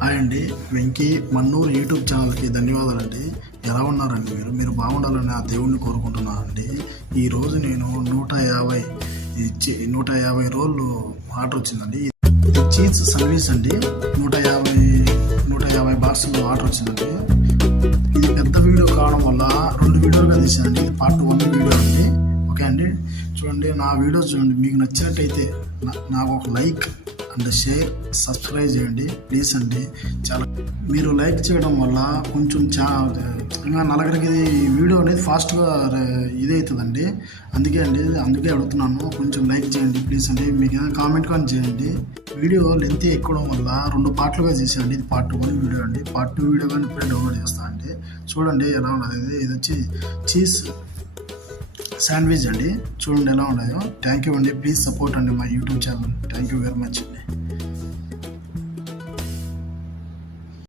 Hi అండి, Venky Mannur YouTube ఛానల్కి ధన్యవాదాలండి. ఎలా ఉన్నారండి? మీరు బాగుండాలని ఆ దేవుణ్ణి కోరుకుంటున్నాను అండి. ఈరోజు నేను 150 రోళ్ళు ఆర్డర్ వచ్చిందండి. ఇది చీజ్ సర్వీస్ అండి. 150 బాక్సులు ఆర్డర్ వచ్చిందండి. ఇది పెద్ద వీడియో కావడం వల్ల 2 వీడియోలుగా తీసానండి. ఇది పార్ట్ 1 వీడియో అండి. ఓకే అండి, చూడండి నా వీడియోస్ చూడండి. మీకు నచ్చినట్టయితే నాకు ఒక లైక్ అండ్ షేర్, సబ్స్క్రైబ్ చేయండి ప్లీజ్ అండి. చాలా మీరు లైక్ చేయడం వల్ల కొంచెం ఇంకా నలుగురికి వీడియో అనేది ఫాస్ట్గా ఇదవుతుందండి. అందుకే అడుగుతున్నాను, కొంచెం లైక్ చేయండి ప్లీజ్ అండి. మీకు ఏదైనా కామెంట్ కానీ చేయండి. వీడియో లెంత్ ఎక్కువడం వల్ల 2 పార్ట్లుగా చేసేయండి. ఇది పార్ట్ 1 వీడియో అండి. పార్ట్ 2 వీడియో కానీ ఇప్పుడే డౌన్లోడ్ చేస్తాను అండి. చూడండి ఎలా ఉన్నది. ఇది వచ్చి చీజ్ శాండ్విచ్ అండి. చూడండి ఎలా ఉన్నాయో. థ్యాంక్ యూ అండి. ప్లీజ్ సపోర్ట్ అండి my YouTube channel. Thank you very much అండి.